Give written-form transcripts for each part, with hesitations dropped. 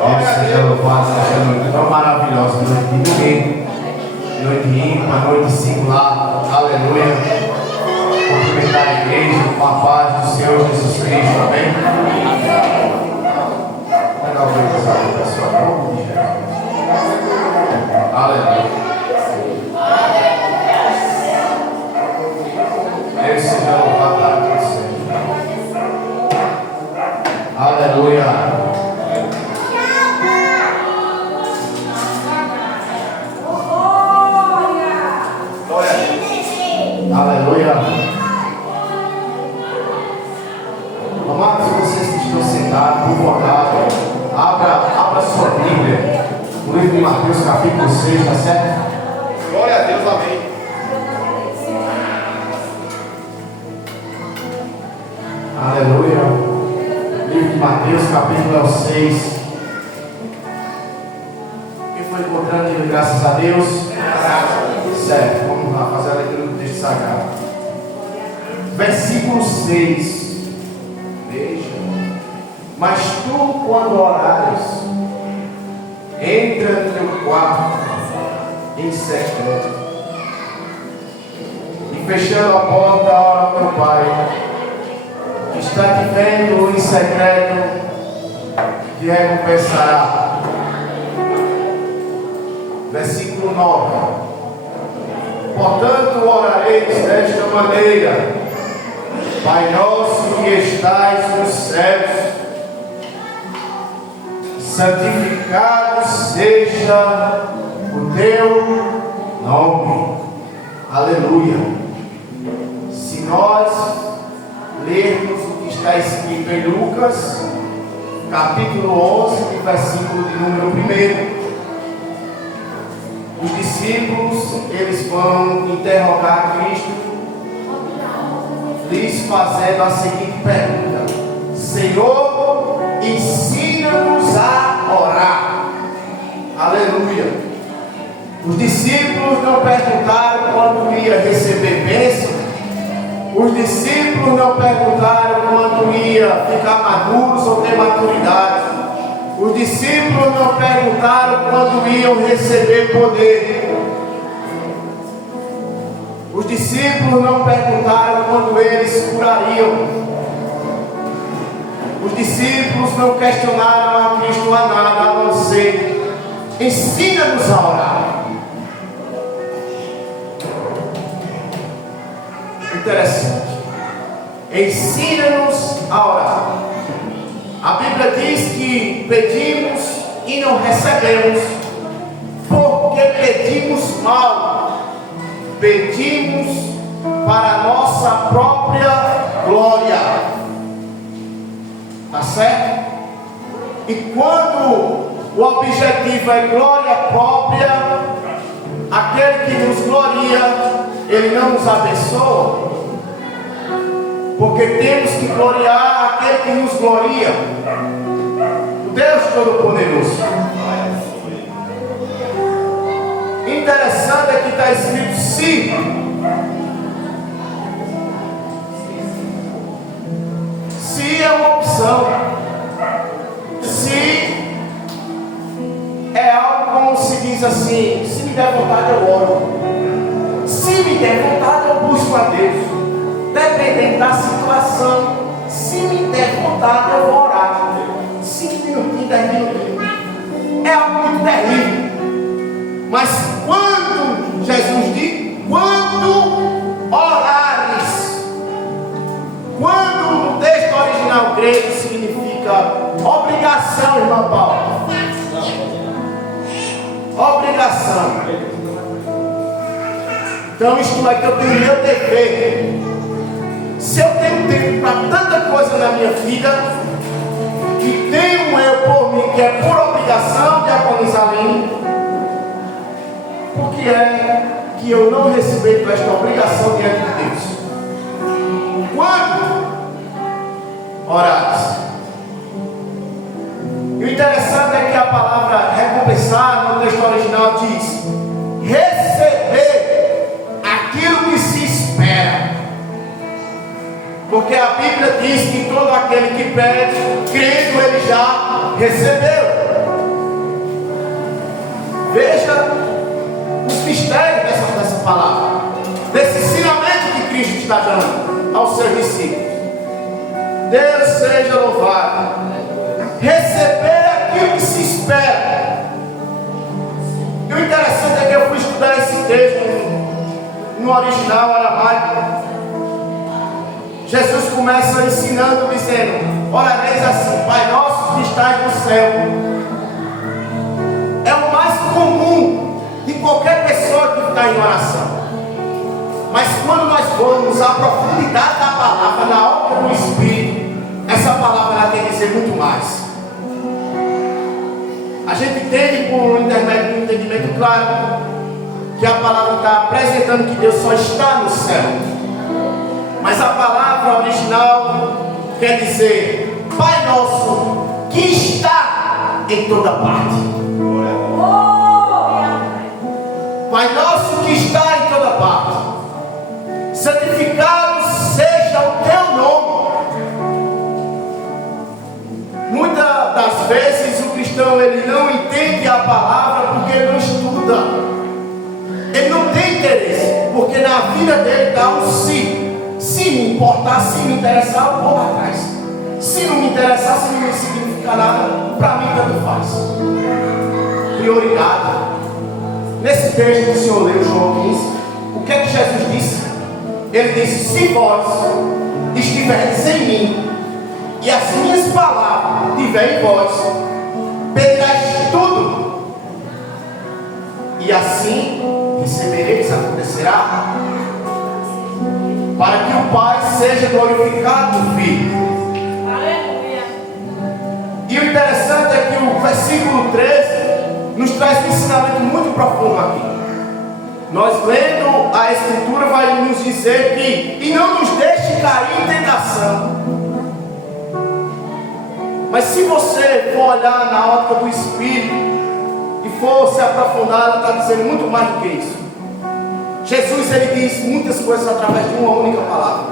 Deus seja louvado nesta noite tão maravilhosa, noite de domingo, noite ímpar, noite singular. Aleluia. Cumprimentar a igreja com a paz do Senhor Jesus Cristo. Amém? Legal ver essa pessoal. Aleluia. Deus seja louvado para você. Aleluia. Aleluia. Amados, vocês que estão sentados, confortáveis, abra sua Bíblia, no livro de Mateus, capítulo 6, tá certo? Glória a Deus, amém. Aleluia. Livro de Mateus, capítulo 6. Quem foi encontrando, diga graças a Deus. Certo, vamos lá fazer a leitura do texto sagrado. Versículo 6. Veja. Mas tu, quando orares, entra no teu quarto em secreto, e fechando a porta, ora ao teu Pai, que está te vendo em secreto, te recompensará. Versículo 9. Portanto, orareis desta maneira: Pai nosso que estais nos céus, santificado seja o teu nome. Aleluia. Se nós lermos o que está escrito em Lucas, capítulo 11, versículo de número 1, os discípulos, eles vão interrogar Cristo, lhes fazendo a seguinte pergunta: Senhor, ensina-nos a orar. Aleluia. Os discípulos não perguntaram quando ia receber bênção. Os discípulos não perguntaram quando ia ficar maduros ou ter maturidade. Os discípulos não perguntaram quando iam receber poder. Os discípulos não perguntaram quando eles curariam. Os discípulos não questionaram a Cristo a nada, a não ser: ensina-nos a orar. Interessante. Ensina-nos a orar. A Bíblia diz que pedimos e não recebemos, porque pedimos mal. Pedimos para a nossa própria glória. Tá certo? E quando o objetivo é glória própria, aquele que nos gloria, ele não nos abençoa. Porque temos que gloriar aquele que nos gloria, o Deus Todo-Poderoso. Interessante é que está escrito se. Se é uma opção. Se é algo como se diz assim: se me der vontade eu oro. Se me der vontade eu busco a Deus. Dependendo da situação, se me der vontade eu vou orar. 5 minutinhos, 10 minutinhos. É algo muito terrível. Mas quando Jesus diz: quando orares, quando no texto original grego significa obrigação, irmã Paula. Obrigação. Então isto é que eu tenho meu dever. Se eu tenho tempo para tanta coisa na minha vida, e tenho eu por mim que é por obrigação de agonizar-me, por que é que eu não respeito esta obrigação diante de Deus? Quando orares. E o interessante é que a palavra recompensar no texto original diz: receber aquilo que se espera. Porque a Bíblia diz que todo aquele que pede, crendo, ele já recebeu. Veja os mistérios dessa palavra, desse ensinamento que Cristo está dando aos seus discípulos. Deus seja louvado. Receber aquilo que se espera. E o interessante é que eu fui estudar esse texto no original aramaico. Jesus começa ensinando, dizendo: orareis assim, Pai nosso que estás no céu. É o mais comum de qualquer pessoa que está em oração. Mas quando nós vamos à profundidade da palavra, na obra do Espírito, essa palavra ela quer dizer muito mais. A gente entende por intermédio do entendimento claro que a palavra está apresentando que Deus só está no céu. Mas a palavra original quer dizer Pai nosso que está em toda parte. Pai nosso que está em toda parte. Santificado seja o teu nome. Muitas das vezes o cristão ele não entende a palavra porque ele não estuda. Ele não tem interesse, porque na vida dele está um si. Se me importar, se me interessar, eu vou lá atrás. Se não me interessar, se não me significar nada, para mim tanto faz. Prioridade. Nesse texto que o Senhor leu, João 15, o que é que Jesus disse? Ele disse: se vós estiverdes em mim e as minhas palavras estiverem em vós, pedirás tudo, e assim recebereis, acontecerá, para que o Pai seja glorificado no Filho. Aleluia. E o interessante é que o versículo 13 nos traz um ensinamento muito profundo aqui. Nós lendo a Escritura vai nos dizer que e não nos deixe cair em tentação. Mas se você for olhar na ótica do Espírito e for se aprofundar, ela está dizendo muito mais do que isso. Jesus ele diz muitas coisas através de uma única palavra.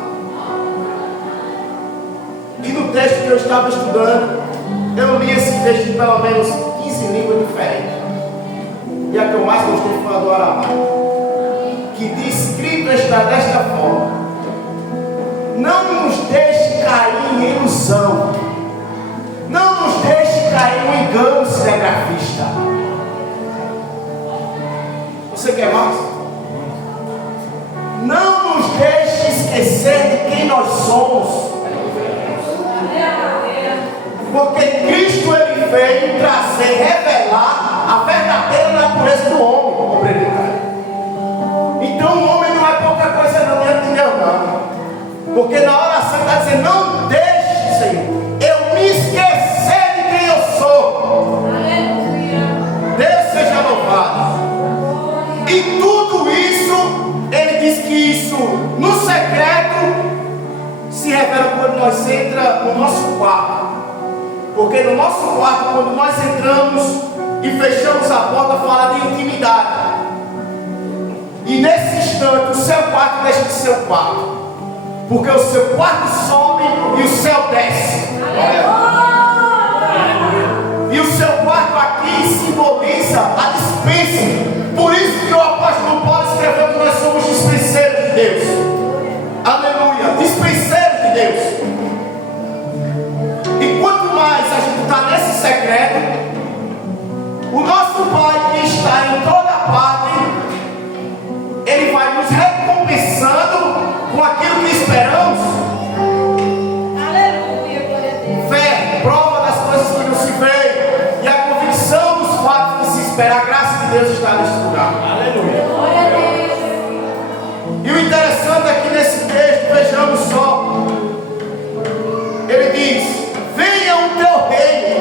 E no texto que eu estava estudando, eu li esse texto em pelo menos 15 línguas diferentes. E a que eu mais gostei foi a do aramaico, que diz: escrito está desta forma: não nos deixe cair em ilusão, não nos deixe cair no engano cinegrafista. Você quer mais? Não nos deixe esquecer de quem nós somos, porque Cristo ele veio trazer, revelar a verdadeira natureza do homem. Então o homem não é pouca coisa não diante de Deus não, porque na oração está dizendo: não deixe, Senhor, eu me esquecer de quem eu sou. Deus seja louvado. E tudo isso, ele diz que isso no secreto se revela quando nós entramos no nosso quarto. Porque no nosso quarto, quando nós entramos e fechamos a porta, fala de intimidade. E nesse instante o seu quarto deixa de ser o quarto, porque o seu quarto sobe e o céu desce. E o seu quarto aqui simboliza a dispensa. Por isso que o apóstolo Paulo escreveu que nós somos dispenseiros de Deus. Aleluia, dispenseiros de Deus. E quanto mais a gente está nesse secreto, o nosso Pai que está em toda parte, Ele vai nos recompensando com aquilo que esperamos. Aleluia, glória a Deus. Fé, prova das coisas que não se vê, e a convicção dos fatos que se espera. A graça de Deus está nesse lugar. Aleluia. Glória a Deus. E o interessante é que nesse texto, vejamos só, ele diz: venha o teu reino,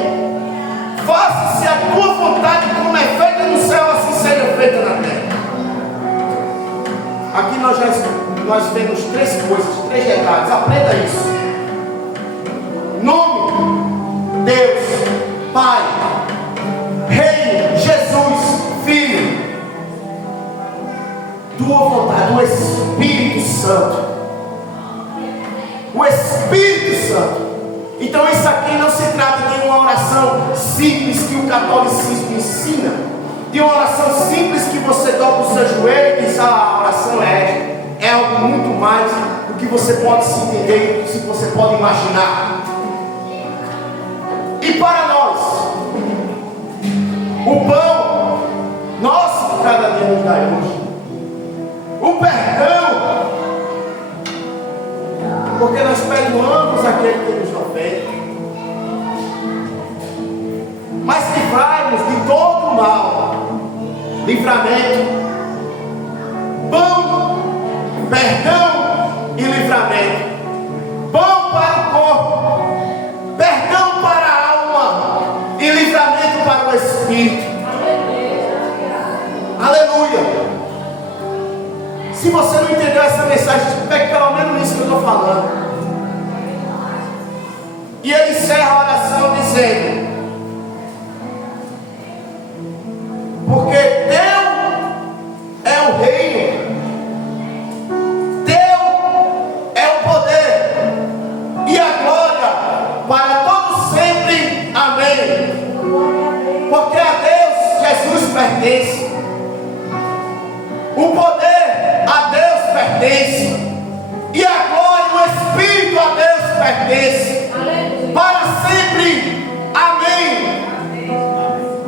faça-se a tua vontade, como é feita no céu, assim seja feita na terra. Aqui nós vemos três coisas, três detalhes. Aprenda isso. Nome, Deus, Pai. Reino, Jesus, Filho. Tua vontade, o Espírito Santo. O Espírito Santo. Então isso aqui não se trata de uma oração simples que o catolicismo ensina. de uma oração simples que você dobra o seu joelho e diz: a oração é algo muito mais do que você pode se entender, do que você pode imaginar. E para nós, o pão nosso de cada dia nos dai hoje, o perdão, porque nós perdoamos aquele que nos ofende, mas livrai-nos de todo o mal, livramento, pão, perdão e livramento, pão para o corpo, perdão para a alma e livramento para o espírito. Aleluia. Se você não entendeu essa mensagem, pegue pelo menos nisso que eu estou falando. E ele encerra a oração dizendo: porque teu é o reino, teu é o poder e a glória para todos sempre. Amém. Porque a Deus Jesus pertence, o poder a Deus pertence e a glória e o Espírito a Deus pertence para sempre. Amém.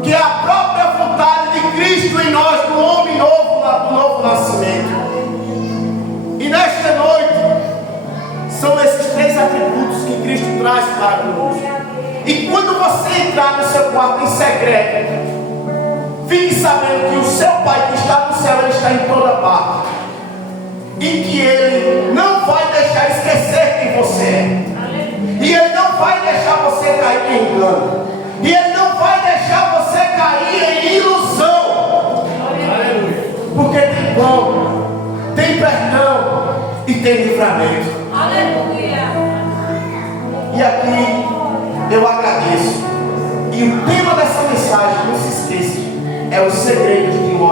Que é a própria vontade de Cristo em nós, do homem novo, do novo nascimento. E nesta noite são esses três atributos que Cristo traz para conosco. E quando você entrar no seu quarto em segredo, fique sabendo que o seu Pai que está no céu, Ele está em toda parte, e que Ele não vai deixar esquecer quem você é, e Ele não vai deixar você cair em engano, e Ele não vai deixar você cair em ilusão. Aleluia. Porque tem pão, tem perdão e tem livramento. Aleluia. E aqui eu agradeço. E o tema dessa mensagem, não se esqueça, é os segredos de uma